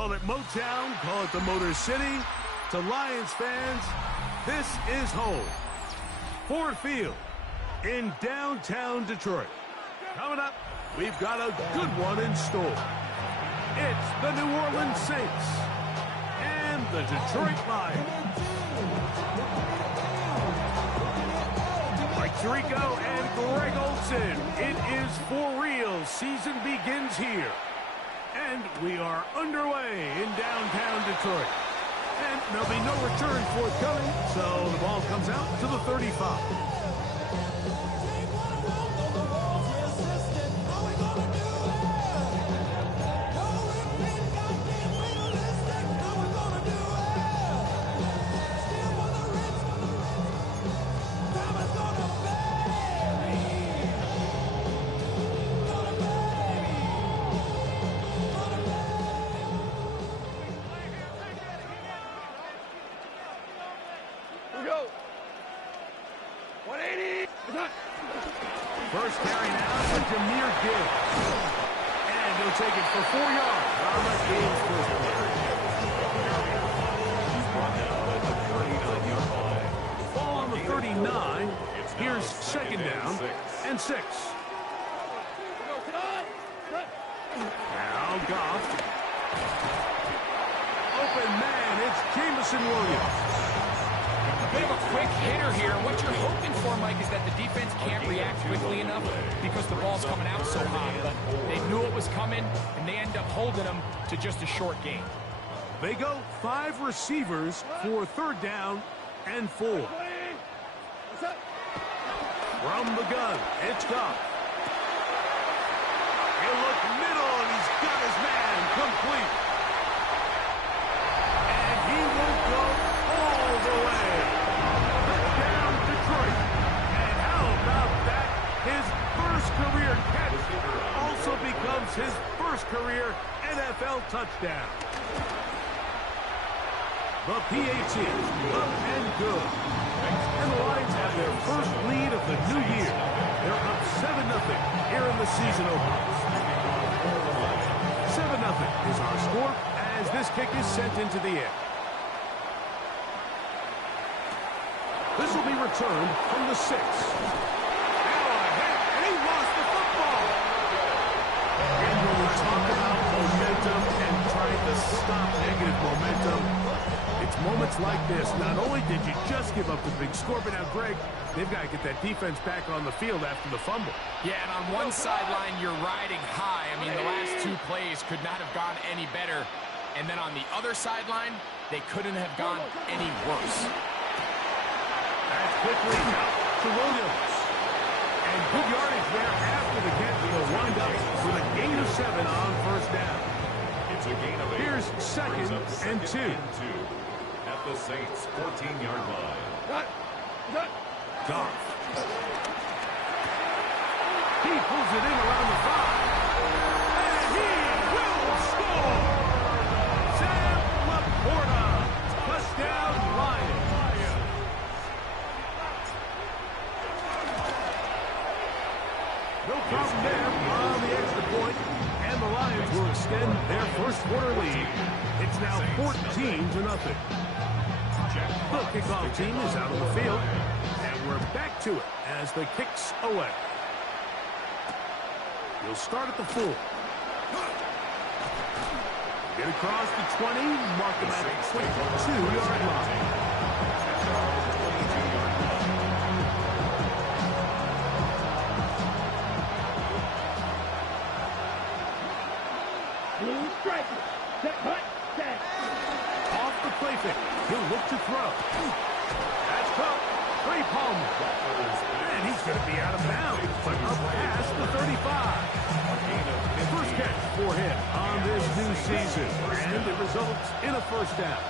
Call it Motown, call it the Motor City. To Lions fans, this is home. Ford Field in downtown Detroit. Coming up, we've got a good one in store. It's the New Orleans Saints and the Detroit Lions. Mike Tirico and Greg Olsen. It is for real. Season begins here. And we are underway in downtown Detroit. And there'll be no return forthcoming, so the ball comes out to the 35. First carry now for Jahmyr Gibbs. And he'll take it for 4 yards on the game's first play. He's brought down at the 39-yard line. Ball on the 39. Here's second down and 6. Now Goff. Open man, it's Jameson Williams. A bit of a quick hitter here. What you're hoping for, Mike, is that the defense can't react quickly enough because the ball's coming out so high. But they knew it was coming, and they end up holding them to just a short gain. They go 5 receivers for third down and 4. From the gun, it's Goff. He'll look middle, and he's got his man complete. And he will go all the way. Touchdown, Detroit. And how about that? His first career catch also becomes his first career NFL touchdown. The PAT is up and good. And the Lions have their first lead of the new year. They're up 7-0 here in the season opener. 7-0 is our score as this kick is sent into the air. This will be returned from the 6. Now on a hit, and he lost the football. And when we talk about momentum and trying to stop negative momentum, it's moments like this. Not only did you just give up the big score, but now, Greg, they've got to get that defense back on the field after the fumble. Yeah, and on one sideline, you're riding high. I mean, the last 2 plays could not have gone any better. And then on the other sideline, they couldn't have gone any worse. That's quickly out to Williams. And good yardage there after the catch. He'll wind up with a gain of 7 on first down. It's a gain of 8. Here's second and 2. At the Saints' 14-yard line. Goff. He pulls it in around the 5. And he will score! Sam Laporta. Touchdown, Lions. No problem there on the extra point. And the Lions will extend their first quarter lead. It's now 14-0. The kickoff team is out on the field, and we're back to it as the kick's away. He'll start at the 4. Get across the 20, mark him at the 22-yard line. Off the play fake. He'll look to throw. That's caught. Trey Palmer. And he's going to be out of bounds, but up past the 35. First catch for him on this new season. And it results in a first down.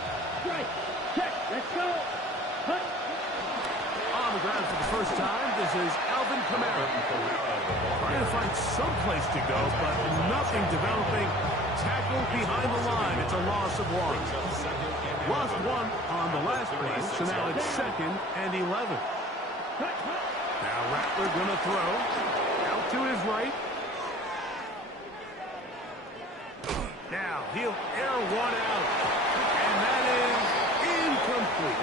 Let's go. On the ground for the first time, this is Alvin Kamara. Trying to find some place to go, but nothing developing. Tackle behind the line. It's a loss of 1. Lost 1 on the last play, so now it's 2nd and 11. Now Rattler going to throw. Out to his right. Now He'll air one out. And that is incomplete.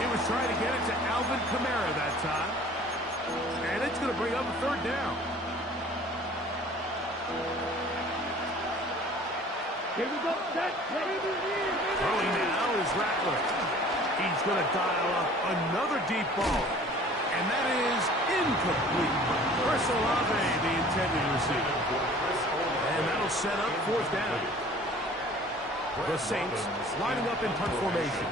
He was trying to get it to Alvin Kamara that time. And it's going to bring up a third down. Here we go. Set. Throwing now is Rattler. He's going to dial up another deep ball. And that is incomplete. Chris Olave, the intended receiver. And that'll set up fourth down. The Saints lining up in punt formation.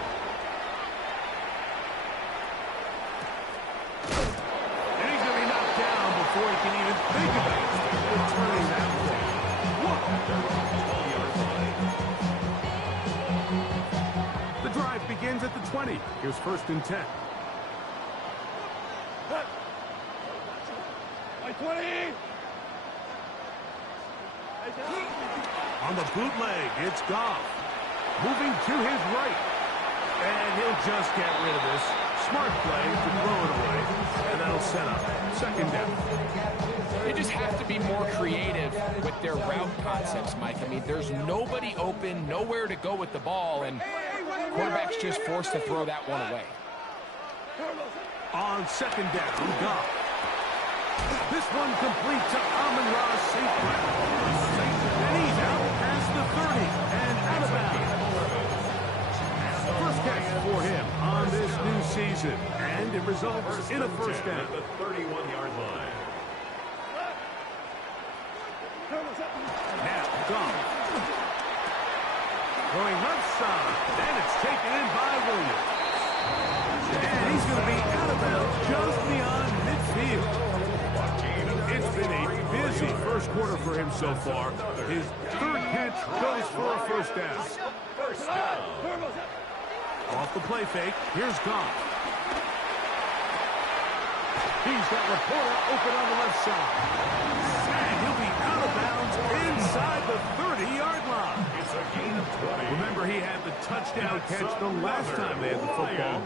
And he's going to be knocked down before he can even think about returning that ball. The drive begins at the 20. Here's first and 10. 20. On the bootleg, it's Goff. Moving to his right. And he'll just get rid of this. Smart play to throw it away. And that'll set up second down. They just have to be more creative with their route concepts, Mike. I mean, there's nobody open, nowhere to go with the ball, and quarterback's just forced to throw that one away. On second down, Goff. This one complete to Amon-Ra St. Brown. And he's out past the 30 and out of bounds. First catch for him on this new season. And it results in a first down. At the 31-yard line. Now, Goff. Going left side. And it's taken in by Williams. And he's going to be out of bounds just beyond midfield. It's been a busy first quarter for him so far. His third catch goes for a first down. First down. Off the play fake, here's Goff. He's got Laporta open on the left side. And he'll be out of bounds inside the 30-yard line. It's a gain of 20. Remember, he had the touchdown catch the last time they had the football.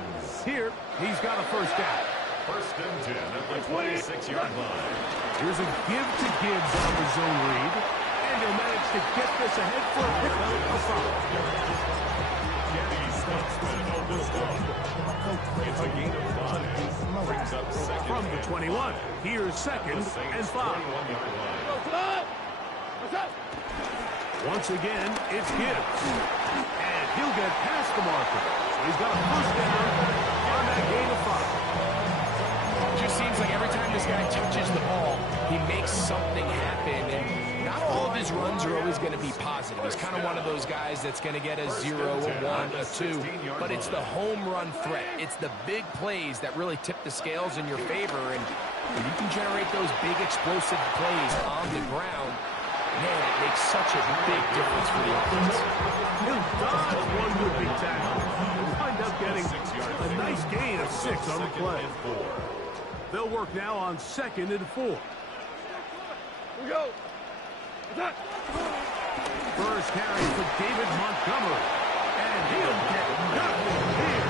Here, he's got a first down. First and 10 at the 26-yard line. Here's a give to Gibbs on the zone read. And he'll manage to get this ahead for a pickup of 5. Kenny Stutzman on the stop. It's a gain of 5. Brings up second. From the 21. Here's second and 5. 21-yard line. Once again, it's Gibbs. And he'll get past the marker. So he's got a first down on that gain of 5. It just seems like every time this guy touches the ball, he makes something happen. And not all of his runs are always going to be positive. He's kind of one of those guys that's going to get a 0, a 1, a 2. But it's the home run threat. It's the big plays that really tip the scales in your favor. And when you can generate those big explosive plays on the ground, man, it makes such a big difference for the offense. He'll dodge one would-be tackle and wind up getting a nice gain of 6 on the play. They'll work now on second and 4. We go. First carry for David Montgomery. And he'll get nothing here.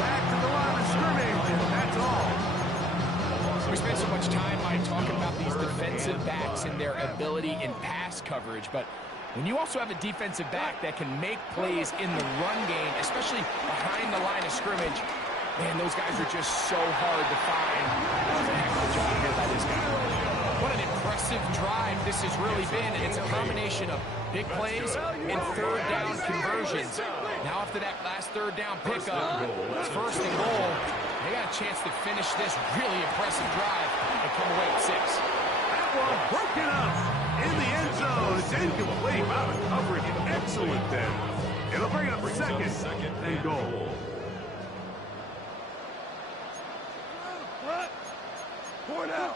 Back to the line of scrimmage, and that's all. We spent so much time, Mike, talking about these defensive backs and their ability in pass coverage, but when you also have a defensive back that can make plays in the run game, especially behind the line of scrimmage, man, those guys are just so hard to find. That was a heck of a job here by this guy. What an impressive drive this has really been. It's a combination of big plays and third down conversions. Now after that last third down pickup, it's first and goal. They got a chance to finish this really impressive drive and come away with 6. That one broken up in the end zone. It's incomplete. Out of coverage. Excellent then. It'll bring up second and goal. Four now.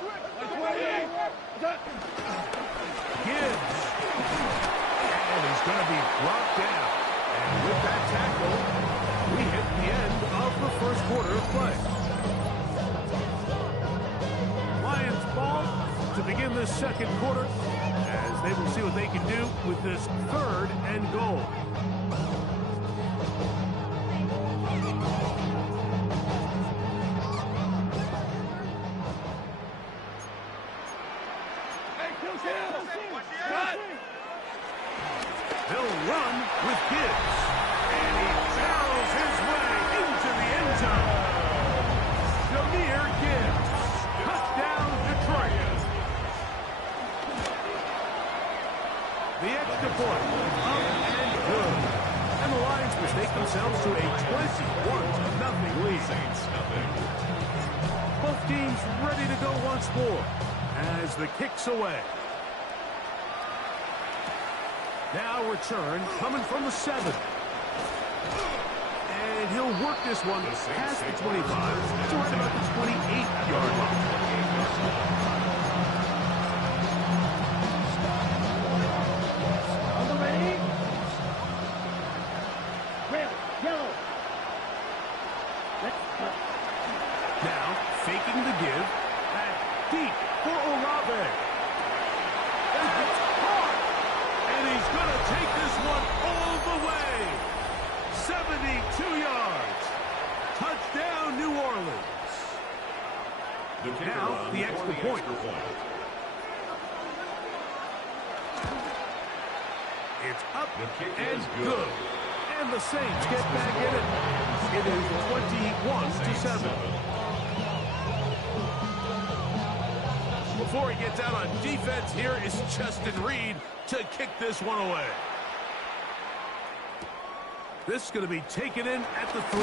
Gibbs. And he's going to be brought down. And with that tackle, we hit the end of the first quarter of play. Lions ball to begin this second quarter as they will see what they can do with this third and goal. He'll run with Gibbs. And he barrels his way into the end zone. Jahmyr Gibbs. Touchdown, Detroit. The extra point. Up and good. And the Lions will take themselves to a 21-0 lead. Both teams ready to go once more as the kick's away. Now return coming from the 7. And he'll work this one past the 25 to right about the 28-yard line. On the ready. Red, yellow. Let's cut. Now faking the give. And deep for Olave. And it's caught. And he's going to take this one all the way. 72 yards. Touchdown, New Orleans. Now, the extra point. It's up and good. And the Saints get back in it. It is 21-7. Before he gets out on defense, here is Justin Reed to kick this one away. This is going to be taken in at the 3.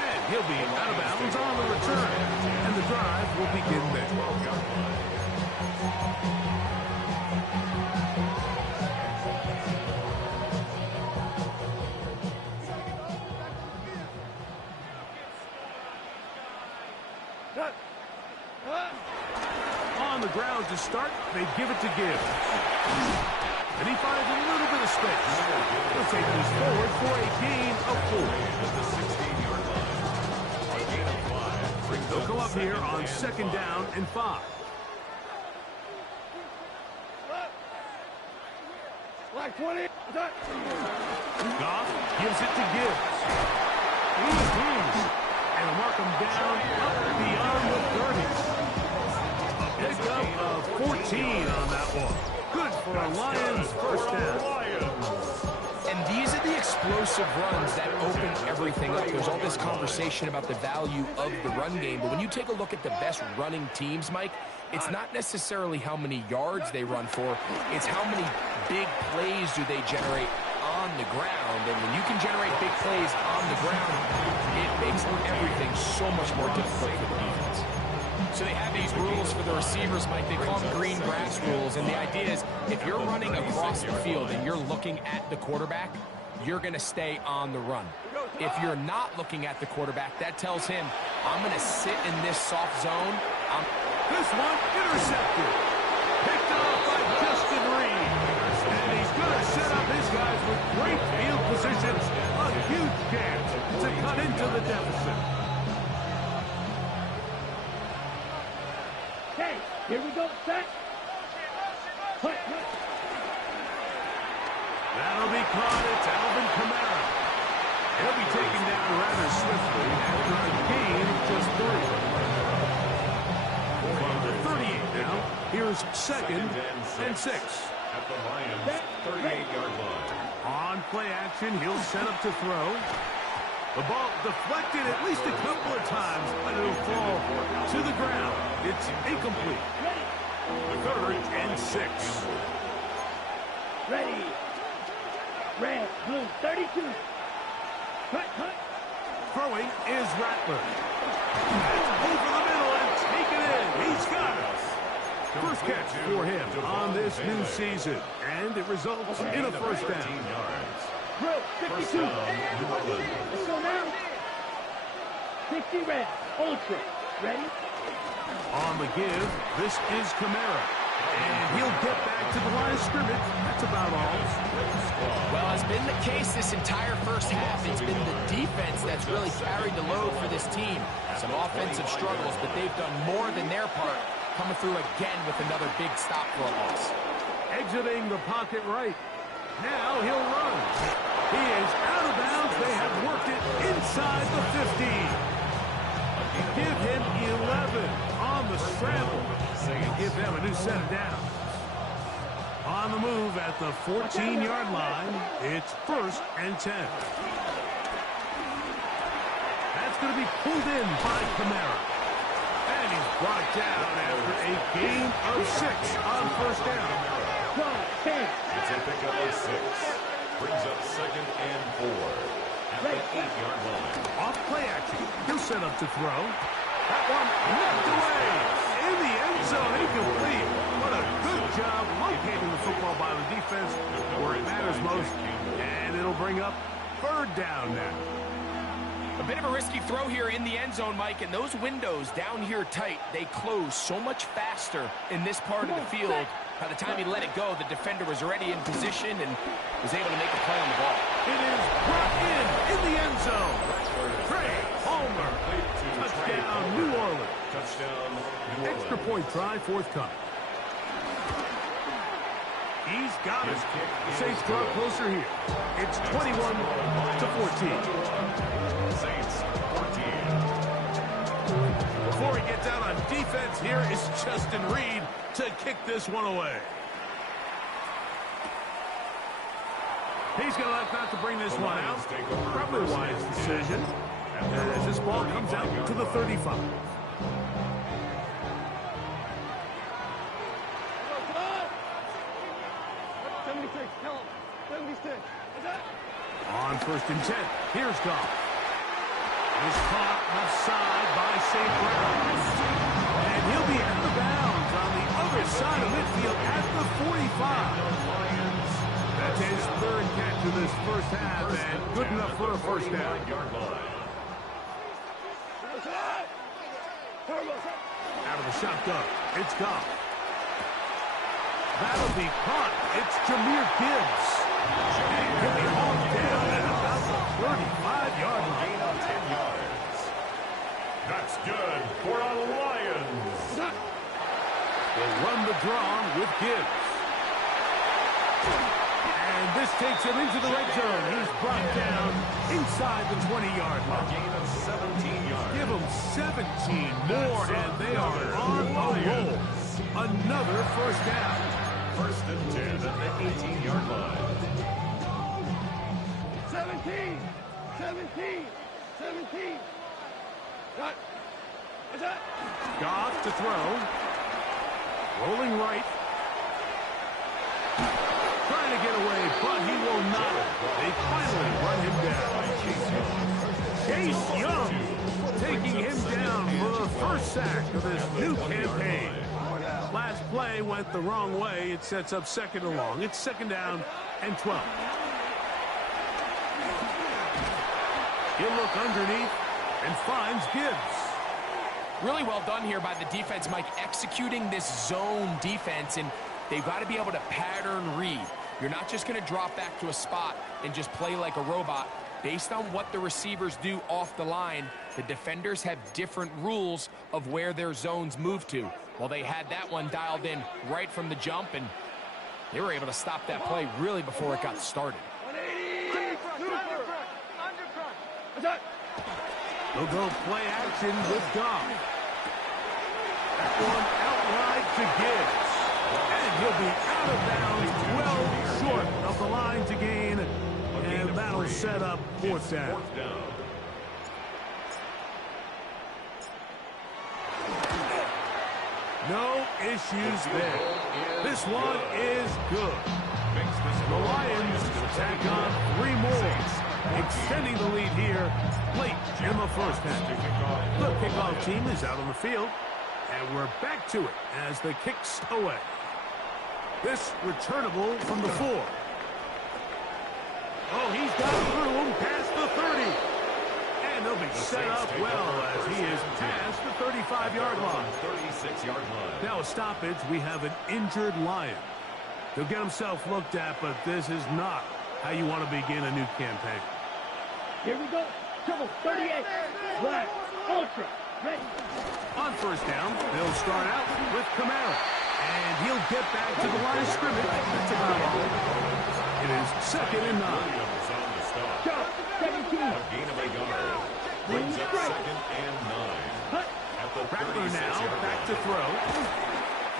And he'll be out of bounds on the return. And the drive will begin there. On the ground to start, they give it to Gibbs. And he finds a little bit of space. He'll take this forward for a gain of 4. They'll go up here on 2nd down and 5. Black 20. Goff gives it to Gibbs. And they'll mark him down up beyond the 30. A pickup of 14 on that one. Good for a Lions first down. And these are the explosive runs that open everything up. There's all this conversation about the value of the run game, but when you take a look at the best running teams, Mike, it's not necessarily how many yards they run for, it's how many big plays do they generate on the ground. And when you can generate big plays on the ground, it makes everything so much more difficult for the defense. So they have these rules for the receivers, Mike. They call them green grass rules. And the idea is if you're running across the field and you're looking at the quarterback, you're going to stay on the run. If you're not looking at the quarterback, that tells him, I'm going to sit in this soft zone. This one intercepted. Picked off by Justin Reed. And he's going to set up his guys with great field position. A huge chance to cut into the deficit. Okay, here we go. Set. Cut. That'll be caught. It's Alvin Kamara. He'll be taken down rather swiftly after a gain of just 3. From the 38 now, here's 2nd and 6. At the Lions' 38-yard line. On play action, he'll set up to throw. The ball deflected at least a couple of times, but it'll fall to the ground. It's incomplete. The 3rd and 6. Ready. Red, blue, 32. Cut. Throwing is Rattler. That's over the middle and taken in. He's got it. First catch for him on this new season, and it results in a first down. Drill, 52. Let's go now. 60 red, ultra. Ready? On the give, this is Kamara. And he'll get back to the line of scrimmage. That's about all. Well, it's been the case this entire first half. It's been the defense that's really carried the load for this team. Some offensive struggles, but they've done more than their part, coming through again with another big stop for a loss. Exiting the pocket right. Now he'll run. He is out of bounds. They have worked it inside the 15. Give him 11 on the scramble. And give them a new set of downs. On on the move at the 14-yard line. It's 1st and 10. That's going to be pulled in by Kamara. And he's brought down after a gain of 6 on 1st down. It's a pickup of 6. Brings up 2nd and 4 at the 8-yard line. Off play action. He'll set up to throw. That one knocked away. In the end zone, incomplete. What a good job locating the football by the defense where it matters most. And it'll bring up 3rd down now. A bit of a risky throw here in the end zone, Mike, and those windows down here tight, they close so much faster in this part of the field. By the time he let it go, the defender was already in position and was able to make a play on the ball. It is brought in the end zone. Trey Palmer. Touchdown, New Orleans. Touchdown, New Orleans. Extra point try forthcoming. He's got it. Saints draw closer here. It's 21-14. Saints 14. Before he gets out on defense, here is Justin Reed to kick this one away. He's going to elect not to bring this one out. Probably a wise decision. As this ball comes out to the 35. On 1st and 10, here's Goff. He's caught left side by St. Brown. And he'll be out of bounds on the other side of midfield at the 45. That's his 3rd catch of this 1st half, and good enough for a 1st down. Out of the shotgun, it's Goff. That'll be caught. It's Jahmyr Gibbs. And he'll be hauled down at about the 35-yard line. Gain of 10 yards. That's good for a Lions. Will run the draw with Gibbs. And this takes him into the red zone. He's brought down inside the 20-yard line. Gain of 17 yards. Give them 17 more, and they are on a roll. Another 1st down. 1st and 10 at the 18-yard line. 17. Cut. Goff to throw. Rolling right. Trying to get away, but he will not. They finally run him down. Chase Young taking him down for the 1st sack of this new campaign. Last play went the wrong way. It sets up 2nd and long. It's 2nd down and 12. He'll look underneath and finds Gibbs. Really well done here by the defense, Mike, executing this zone defense, and they've got to be able to pattern read. You're not just going to drop back to a spot and just play like a robot. Based on what the receivers do off the line, the defenders have different rules of where their zones move to. Well, they had that one dialed in right from the jump, and they were able to stop that play really before it got started. 180. They'll go play action with Goff. That one outright to Gibbs. And he'll be out of bounds, well short of the line to gain. And that'll set up 4th down. No issues there. This one is good. The Lions tack on 3 more, extending the lead here late in the 1st half. The kickoff team is out on the field, and we're back to it as the kicks away. This returnable from the 4. Oh, he's got through him past the 30. And they'll be set up well as he is past the 35-yard line. 36-yard line. Now a stoppage, we have an injured Lion. He'll get himself looked at, but this is not how you want to begin a new campaign. Here we go. Triple 38. Black. Ultra. Ready. On 1st down, they'll start out with Kamara. And he'll get back to the line of scrimmage. That's about all. It is 2nd and 9. Williams on the stop. Go. 17. A gain of a yard. Brings up 2nd and 9. Hut. At the Rattler now 36-yard back line. to throw.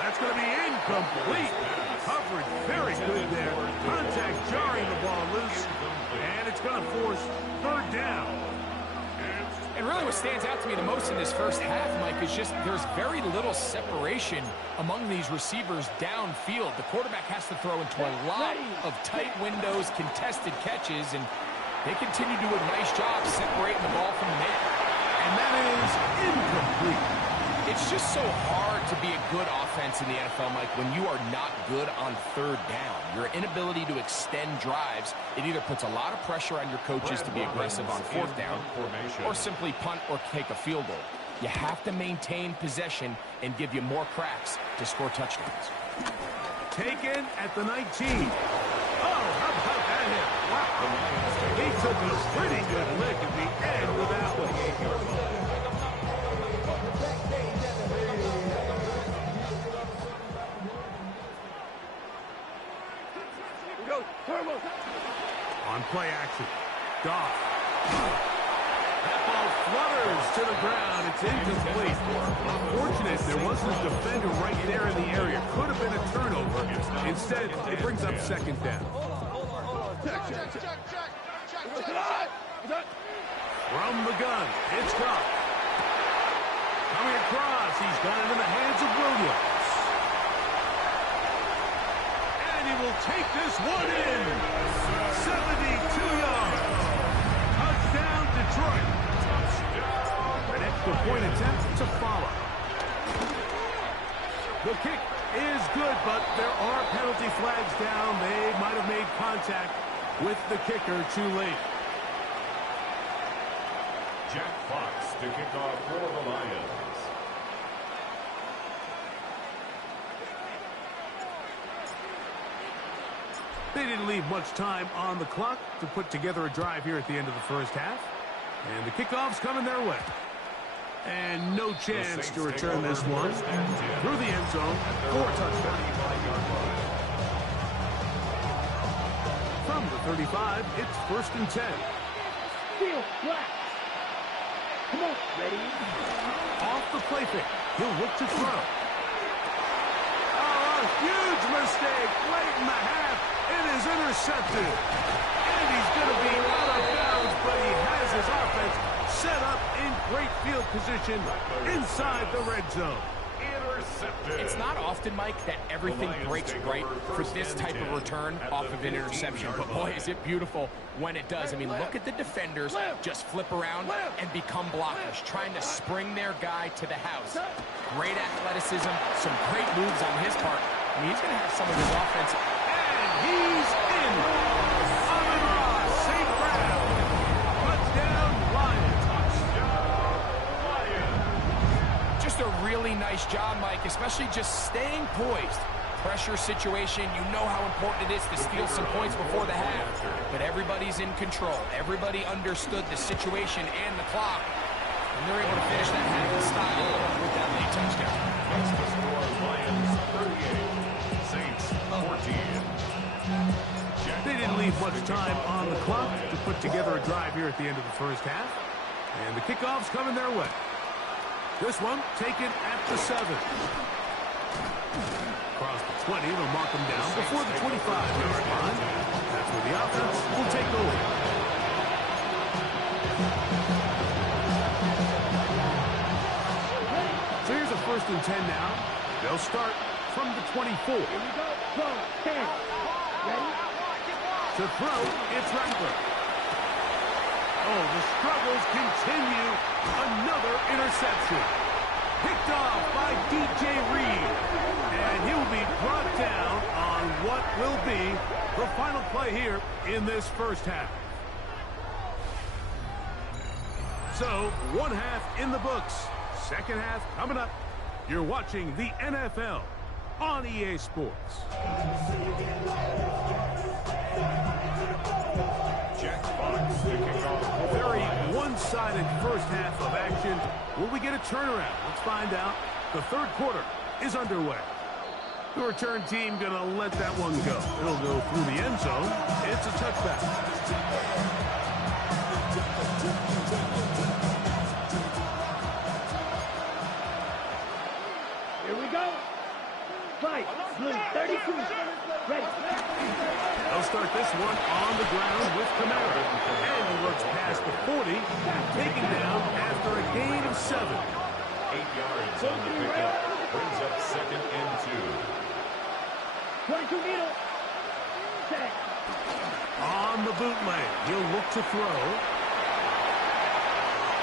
That's going to be incomplete. Coverage very good there. Contact jarring the ball loose. And it's going to force third down. And really what stands out to me the most in this first half, Mike, is just there's very little separation among these receivers downfield. The quarterback has to throw into a lot of tight windows, contested catches, and they continue to do a nice job separating the ball from the man. And that is incomplete. It's just so hard to be a good offense in the NFL, Mike, when you are not good on third down. Your inability to extend drives, it either puts a lot of pressure on your coaches to be aggressive on fourth down or simply punt or take a field goal. You have to maintain possession and give you more cracks to score touchdowns. Taken at the 19. Oh, how about that hit? Wow. He took a pretty good lick at the end of that one. On play action. Goff. That ball flutters to the ground. It's incomplete. Unfortunate there wasn't a defender right there in the area. Could have been a turnover. Instead, it brings up second down. From the gun, it's Goff. Coming across, he's got it in the hands of Williams. And he will take this one in. 72 yards. Touchdown, Detroit. An extra point attempt to follow. The kick is good, but there are penalty flags down. They might have made contact with the kicker too late. Jack Fox to kick off for the Lions. They didn't leave much time on the clock to put together a drive here at the end of the first half. And the kickoff's coming their way. And no chance to return this one through the end zone for a touchdown. From the 35, it's 1st and 10. Field flat. Come on, ready? Off the play fake. He'll look to throw. Oh, a huge mistake late in the half. It is intercepted. And he's going to be out of bounds, but he has his offense set up in great field position inside the red zone. Intercepted. It's not often, Mike, that everything breaks right for this type of return off of an interception. But boy, is it beautiful when it does. I mean, look at the defenders just flip around and become blockers, trying to spring their guy to the house. Great athleticism, some great moves on his part. I mean, he's going to have some of his offense. He's in. Amon-Ra, St. Brown. Touchdown, Lions. Just a really nice job, Mike, especially just staying poised. Pressure situation, you know how important it is to steal some points before the half. But everybody's in control. Everybody understood the situation and the clock. And they're able to finish that half in style with that late touchdown. That's the score. Lions 38. Saints 14. They didn't leave much time on the clock to put together a drive here at the end of the first half. And the kickoff's coming their way. This one taken at the 7. Across the 20, they'll mark them down before the 25-yard line. That's where the offense will take over. So here's a 1st and 10 now. They'll start from the 24. Here we go. Go. 10. Ready? To throw, it's Rattler. Oh, the struggles continue. Another interception. Picked off by DJ Reed. And he'll be brought down on what will be the final play here in this first half. So, one half in the books. Second half coming up. You're watching the NFL on EA Sports. Jack Fox to kick off. Very one-sided first half of action. Will we get a turnaround? Let's find out. The third quarter is underway. The return team going to let that one go. It'll go through the end zone. It's a touchback. Here we go. Fight. Blue 32. Ready. They'll start this one on the ground with Kamara. And he looks past the 40, taken down after a gain of 7. 8 yards on the pickup. Brings up 2nd and 2. 22 needle. Set. On the bootleg, he'll look to throw.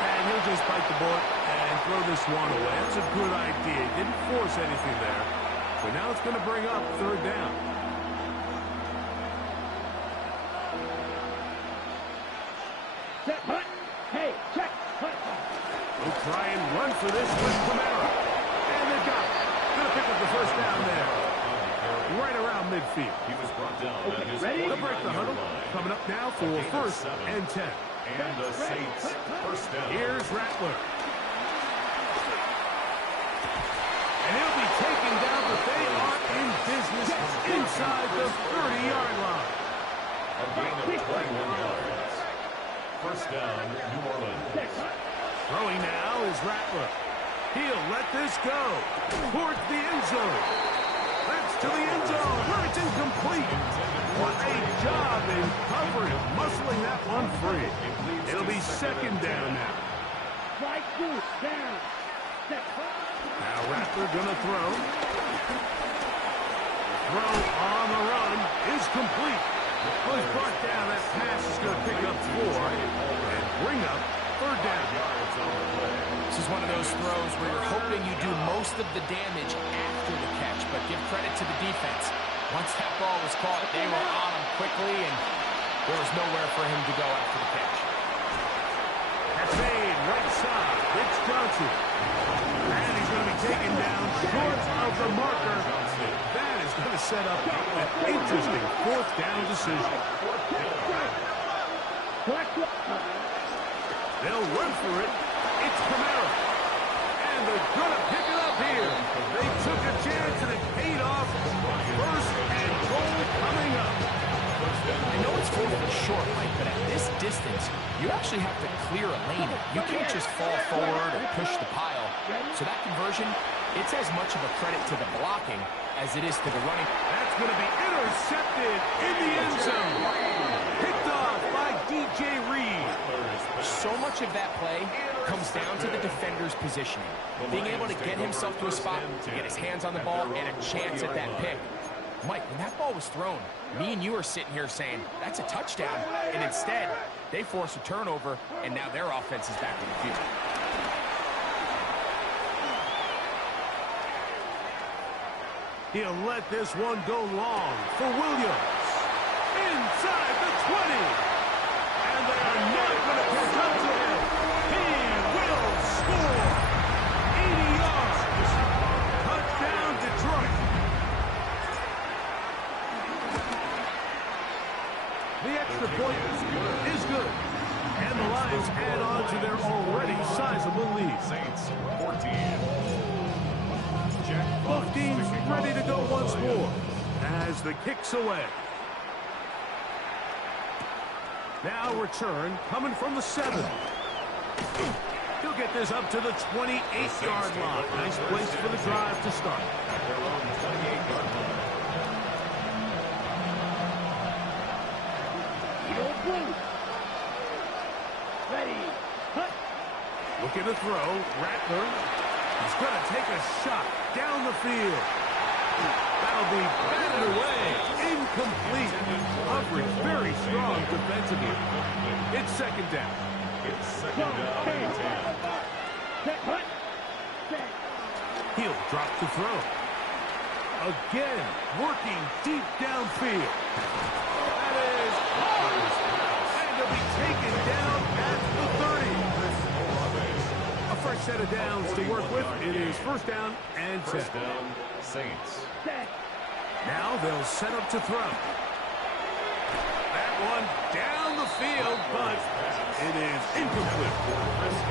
And he'll just bite the bullet and throw this one away. That's a good idea. Didn't force anything there. But now it's going to bring up 3rd down. Set. Hut. Hey, check. Hut. We'll try and run for this with Kamara. And they got it. Going to pick up the 1st down there. Right around midfield. He was brought down Okay, at his ready? They'll break the 49-yard huddle. line. Coming up now for 1st and 10. And the Saints 1st down. Here's Rattler. And he'll be taken down, but they are in business inside the 30-yard line. A gain of 21 yards. 1st down, New Orleans. Throwing now is Rattler. He'll let this go towards the end zone. That's to the end zone where it's incomplete. What a job in covering, muscling that one free. It'll be 2nd down now. Right foot down. Set. Now Rattler gonna throw. Throw on the run is complete. Well, he's brought down. That pass is going to pick up 4 and bring up 3rd down. This is one of those throws where you're hoping you do most of the damage after the catch, but give credit to the defense. Once that ball was caught, they were on him quickly, and there was nowhere for him to go after the catch. That's made right side. Rich Johnson. And he's going to be taken down short of the marker. That is going to set up an interesting 4th down decision. They'll run for it. It's Kamara. And they're going to pick it up here. They took a chance and it paid off. 1st and goal coming up. I know it's 4th and short, Mike, but at this distance, you actually have to clear a lane. You can't just fall forward or push the pile. So that conversion, it's as much of a credit to the blocking as it is to the running. That's going to be intercepted in the end zone. Picked off by DJ Reed. So much of that play comes down to the defender's positioning. Being able to get himself to a spot, to get his hands on the ball, and a chance at that pick. Mike, when that ball was thrown, me and you are sitting here saying, that's a touchdown. And instead, they force a turnover, and now their offense is back in the field. He'll let this one go long for Williams. Inside the 20. And they are not going to catch up to him. He will score. 80 yards. Touchdown, Detroit. The extra point is good. And the Lions add on to their already sizable lead. Saints 14. 15's ready to go once more as the kick's away. Now return coming from the 7. He'll get this up to the 28-yard line. Nice place for the drive to start. At their own 28-yard line. Eagle blue. Ready. Hut. Looking to throw. Rattler. He's going to take a shot down the field. That'll be batted away. Incomplete. Coverage very strong defensively. It's 2nd down. It's 2nd down and 10. Set. Hut. Set. He'll drop the throw. Again, working deep downfield. That is hard. And he'll be taken down at the 30. A fresh set of downs to work with. It is 1st down and 10. 1st down, Saints. Set. Now they'll set up to throw. That one down the field, but it is incomplete.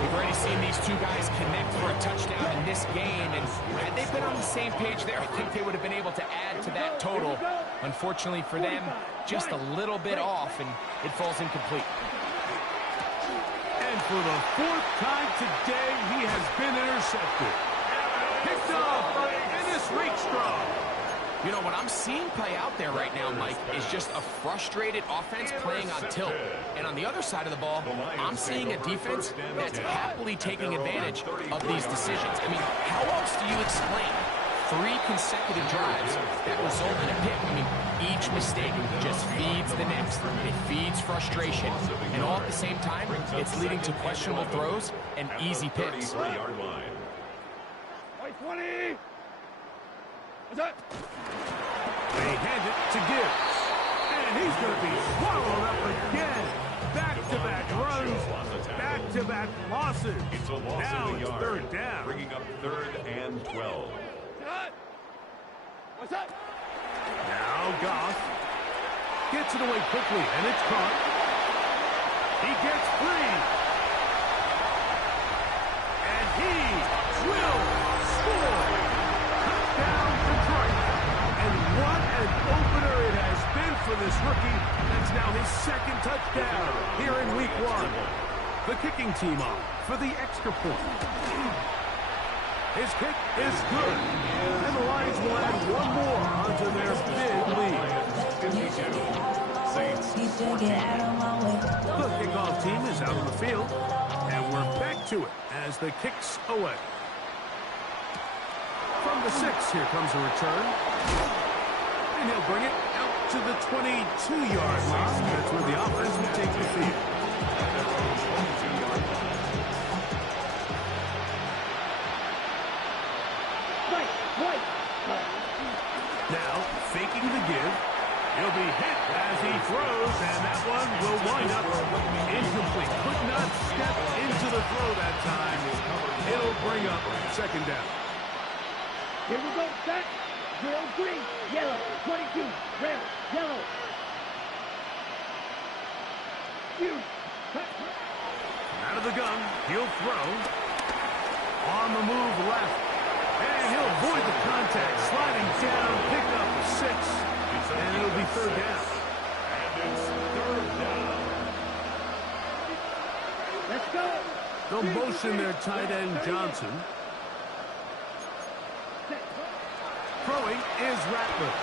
We've already seen these two guys connect for a touchdown in this game, and had they been on the same page there, I think they would have been able to add to that total. Unfortunately for them, just a little bit off, and it falls incomplete. And for the 4th time today, he has been intercepted. Picked off by Ennis Rakestraw. You know, what I'm seeing play out there right now, Mike, is just a frustrated offense playing on tilt. And on the other side of the ball, I'm seeing a defense that's happily taking advantage of these decisions. I mean, how else do you explain 3 consecutive drives that result in a pick? I mean, each mistake just feeds the next. It feeds frustration. And all at the same time, it's leading to questionable throws and easy picks. 33-yard line. 20. What's that? They hand it to Gibbs. And he's going to be swallowed up again. Back-to-back runs, back-to-back losses. It's a loss Now of a it's yard, 3rd down. bringing up 3rd and 12. What's that? Now Goff gets it away quickly, and it's caught. He gets free. And he will score. Touchdown Detroit. And what an opener it has been for this rookie. That's now his 2nd touchdown here in week 1. The kicking team on for the extra point. His kick is good. And the Lions will add 1 more onto their big lead. 52. Saints 14. The kickoff team is out on the field. And we're back to it as the kicks away. From the 6, here comes a return. And he'll bring it out to the 22-yard line. That's where the offense will take the field. Now, faking the give. He'll be hit as he throws, and that one will wind up incomplete. Could not step into the throw that time. It'll bring up 2nd down. Here we go. Set. 0, green, yellow, 22, red, yellow. Huge. Out of the gun, he'll throw. On the move left. And he'll avoid the contact. Sliding down, pick up 6. And it'll be 3rd down. And it's 3rd down. Let's go. They'll motion their tight end, Johnson. Throwing is Rattler.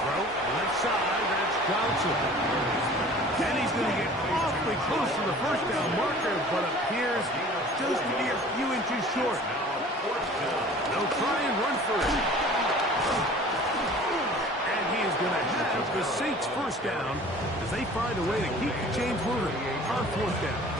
Throw, left side, that's Johnson. And he's going to get awfully close to the 1st down marker, but appears just to be a few inches short. They'll try and run for it. And he is going to have the Saints' 1st down as they find a way to keep the chains moving on 4th down.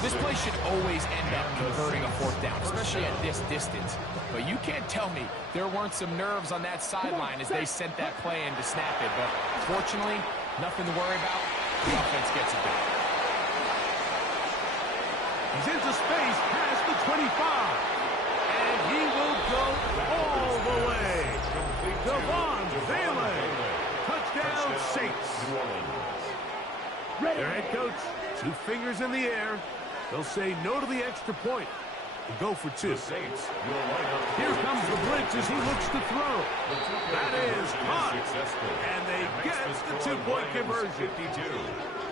This play should always end up converting a 4th down, especially at this distance. But you can't tell me there weren't some nerves on that sideline as they sent that play in to snap it. But fortunately, nothing to worry about. The offense gets it done. He's into space past the 25. And he will go all the way. Devon Bailey. Touchdown Saints. Their head coach, 2 fingers in the air. They'll say no to the extra point and go for 2. Here comes the blitz as he looks to throw. That is caught. And they get the 2-point conversion.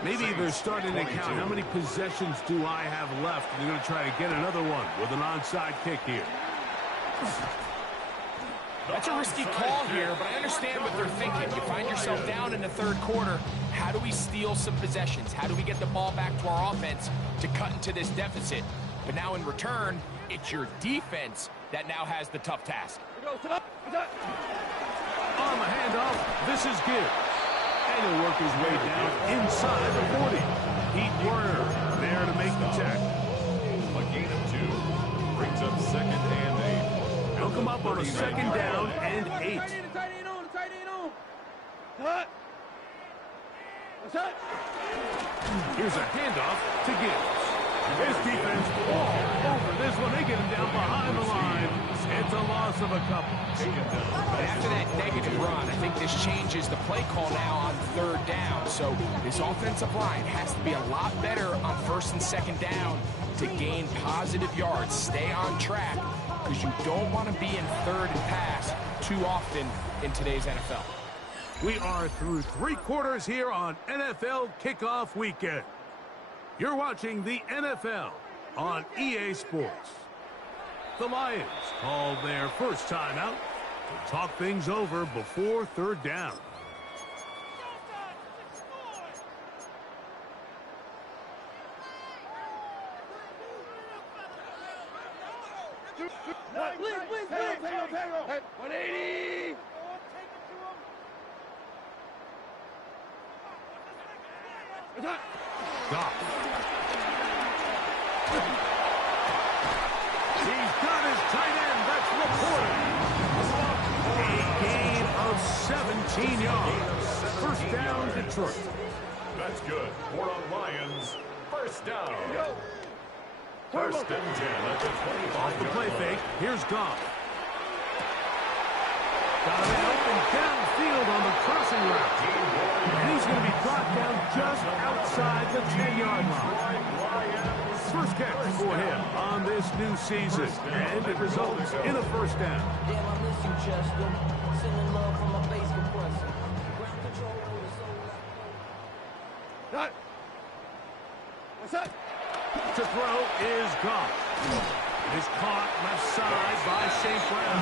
Maybe they're starting to count how many possessions do I have left. And they're going to try to get another one with an onside kick here. That's a risky call here, but I understand what they're thinking. You find yourself down in the 3rd quarter. How do we steal some possessions? How do we get the ball back to our offense to cut into this deficit? But now in return, it's your defense that now has the tough task. On the handoff, this is Gibbs. And he'll work his way down inside the 40. Pete Werner there to make the tackle. A gain of 2 brings up 2nd and 8. He'll come up on a 2nd down and 8. Tight end on. Cut. What's that? Here's a handoff to Gibbs. His defense all over this one. They get him down behind the line. It's a loss of a couple. After that negative run, I think this changes the play call now on 3rd down. So this offensive line has to be a lot better on 1st and 2nd down to gain positive yards. Stay on track because you don't want to be in 3rd and pass too often in today's NFL. We are through 3 quarters here on NFL Kickoff Weekend. You're watching the NFL on EA Sports. The Lions called their first timeout Talk things over before third down. Please. 180. Goff. He's got his tight end. That's reported. A gain of 17 yards. First down, Detroit. That's good. For the Lions, first down. First and 10 at the 25. Off the play fake. Here's Goff. Got a man open downfield on the crossing route. And he's going to be brought down just outside the 10-yard line. First catch for him on this new season. And it results in a first down. Damn, I miss you, Chester. Sending love from my bass compressor. Ground control with a soul like What's up? To throw is Goff. It is caught left side by St. Brown.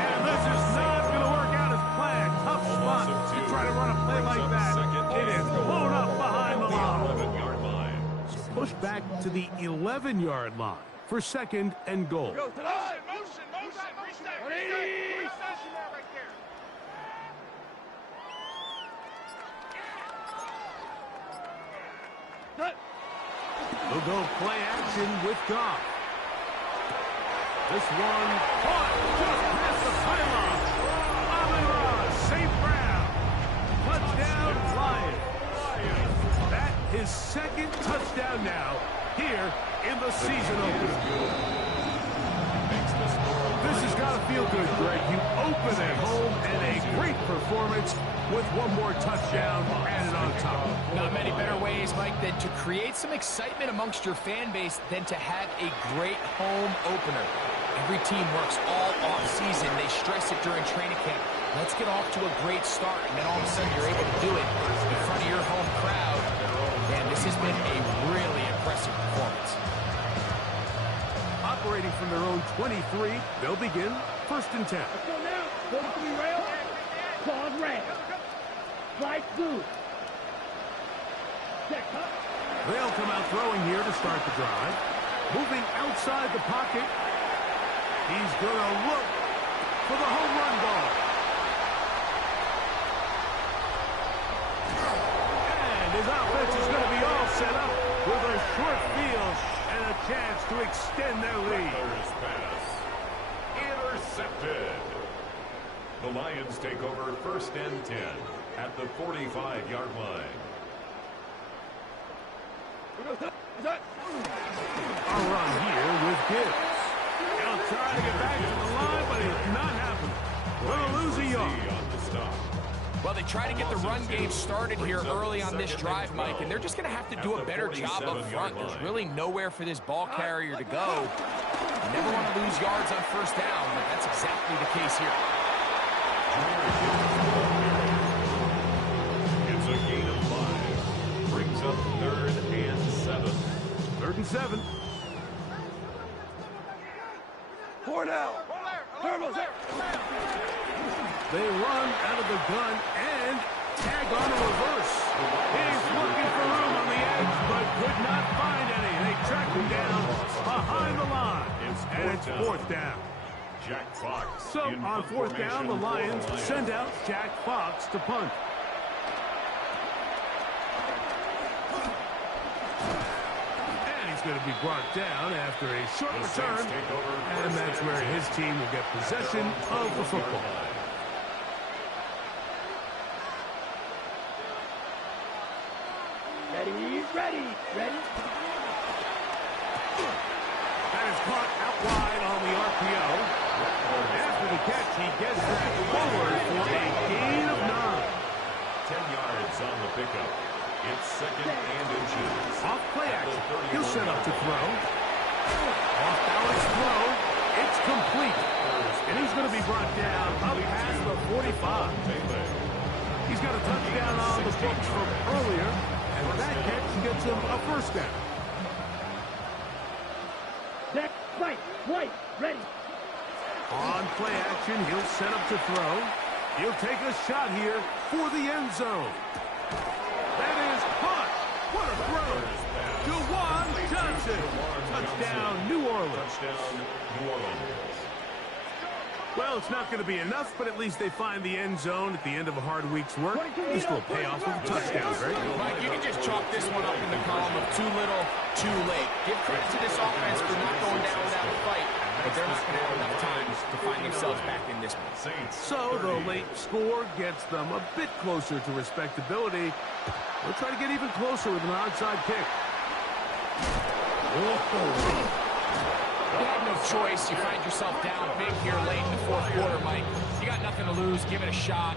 And this is not going to work out as planned. Tough spot to try to run a play like that. It is blown up behind the line. 11-yard line. Push back to the 11-yard line for second and goal. Go to the motion. 180. We'll go play action with Goff. This one caught just past the pylon. Amon-Ra, St. Brown. Touchdown, Lions. That his second touchdown now here in the season opener. This has got to feel good, Greg. You open at home and a great performance with one more touchdown added on top. Not many better ways, Mike, than to create some excitement amongst your fan base than to have a great home opener. Every team works all off-season. They stress it during training camp. Let's get off to a great start, and then all of a sudden you're able to do it in front of your home crowd. And this has been a really impressive performance. Operating from their own 23, they'll begin first and 10. Let's go now. 43 rail. Claws red. Slide blue. Check, huh? They'll come out throwing here to start the drive. Moving outside the pocket. He's going to look for the home run ball. And his offense is going to be all set up with a short field and a chance to extend their lead. First pass. Intercepted. The Lions take over first and 10 at the 45-yard line. A run here with Gibbs. He'll try to get back to the line, but it's not happening. We'll lose a yard. On the stop. Well, they try to get the run game started here early on this drive, Mike, and they're just going to have to do a better job up front. There's really nowhere for this ball carrier to go. You never want to lose yards on first down, but that's exactly the case here. It's a gain of 5. Brings up 3rd and 7. 3rd and 7. 4 now. Turbo's there. They run out of the gun and tag on a reverse. He's looking for room on the edge, but could not find any. They track him down behind the line. And it's fourth down. Jack Fox. So on fourth down, the Lions send out Jack Fox to punt. And he's going to be brought down after a short return. And that's where his team will get possession of the football. Ready. That is caught out wide on the RPO. After the catch, he gets that forward for a gain of 9. 10 yards on the pickup. It's 2nd and inches. Off play action. He'll set up to throw. Off balance throw. It's complete. And he's going to be brought down up past the 45. He's got a touchdown on the books from earlier. And that catch gets him a first down. Right, ready. On play action, he'll set up to throw. He'll take a shot here for the end zone. That is caught. What a throw. Juwan Johnson. Touchdown, New Orleans. Touchdown, New Orleans. Well, it's not going to be enough, but at least they find the end zone at the end of a hard week's work. This will pay off with a touchdown, right? Mike, you can just chalk this one up in the column of too little, too late. Give credit to this offense for not going down without a fight, but they're not going to have enough time to find themselves back in this one. So the late score gets them a bit closer to respectability. They'll try to get even closer with an onside kick. You have no choice. You find yourself down big here late in the fourth quarter, Mike. You got nothing to lose. Give it a shot.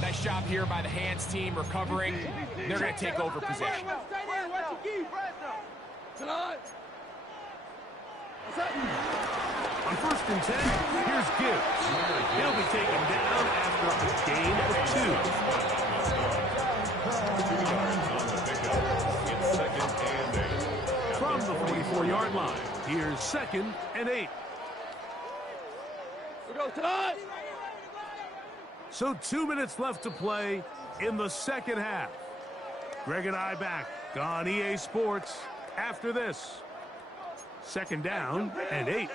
Nice job here by the hands team recovering. They're going to take over possession. On 1st and 10, here's Gibbs. He'll be taken down after a gain of 2. 2 yards on the pickup. It's 2nd and 8. From the 44-yard line, here's 2nd and 8. So 2 minutes left to play in the second half. Greg and I back on EA Sports after this. 2nd down and 8.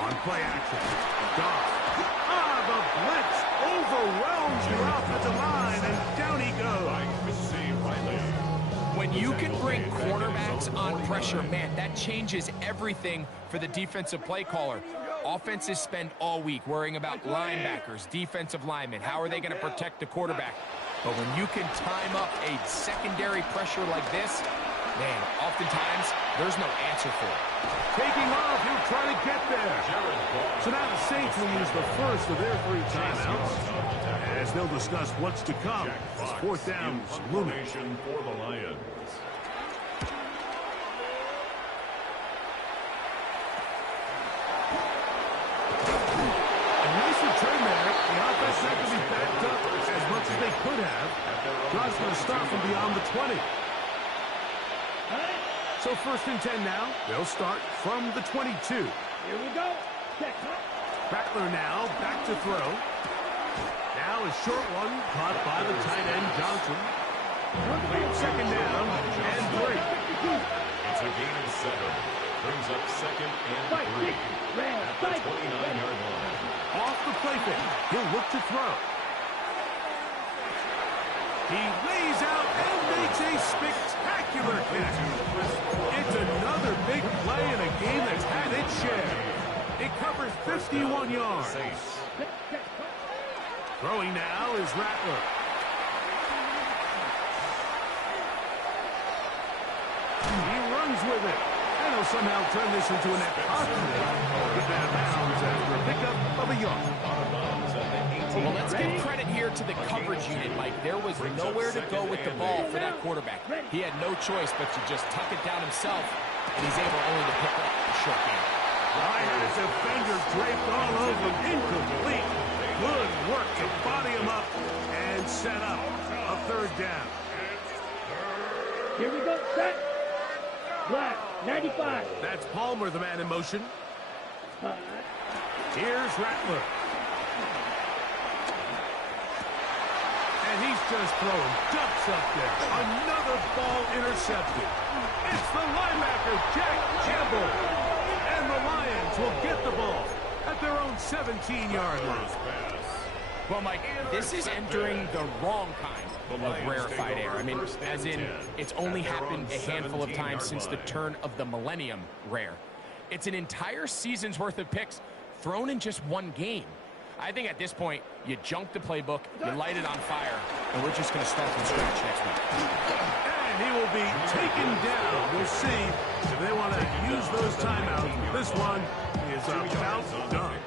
On play action, Goff. The blitz overwhelms the offensive line, and down he goes. When you can bring cornerbacks on pressure, man, that changes everything for the defensive play caller. Offenses spend all week worrying about linebackers, defensive linemen. How are they going to protect the quarterback? But when you can time up a secondary pressure like this, man, oftentimes there's no answer for it. Taking off, he'll try to get there. So now the Saints will use the first of their 3 timeouts, as they'll discuss what's to come. As 4th down is looming. For the Lions. A nice return there. The offense not going to be backed up as much as they could have. John's going to start from beyond the 20. So 1st and 10 now. They'll start from the 22. Here we go. Rattler now back to throw. Now a short one caught by the tight end Johnson. 2nd down and 3. It's a gain of 7. Brings up 2nd and 3 at the 29-yard line. Off the play fake. He'll look to throw. He lays out and makes a spectacular catch. It's another big play in a game that's had its share. It covers 51 yards. Throwing now is Rattler. He runs with it. And he'll somehow turn this into an impossible. Get out of bounds after a pickup of a yard. Well, let's give credit here to the coverage unit, Mike. There was nowhere to go with the ball for that quarterback. He had no choice but to just tuck it down himself, and he's able only to pick up a short game. Lions defender draped all over him. Incomplete. Good work to body him up and set up a 3rd down. Here we go. Set. Black. 95. That's Palmer, the man in motion. Here's Rattler. And he's just throwing ducks up there. Another ball intercepted. It's the linebacker, Jack Campbell. And the Lions will get the ball at their own 17-yard line. Well, Mike, this is entering the wrong kind of rarefied air. I mean, as in, it's only happened a handful of times since the turn of the millennium rare. It's an entire season's worth of picks thrown in just one game. I think at this point, you junk the playbook, you light it on fire, and we're just going to start from scratch next week. And he will be taken down. We'll see if they want to use those timeouts. This one is about done.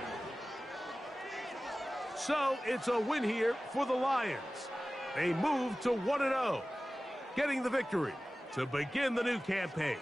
So it's a win here for the Lions. They move to 1-0, getting the victory to begin the new campaign.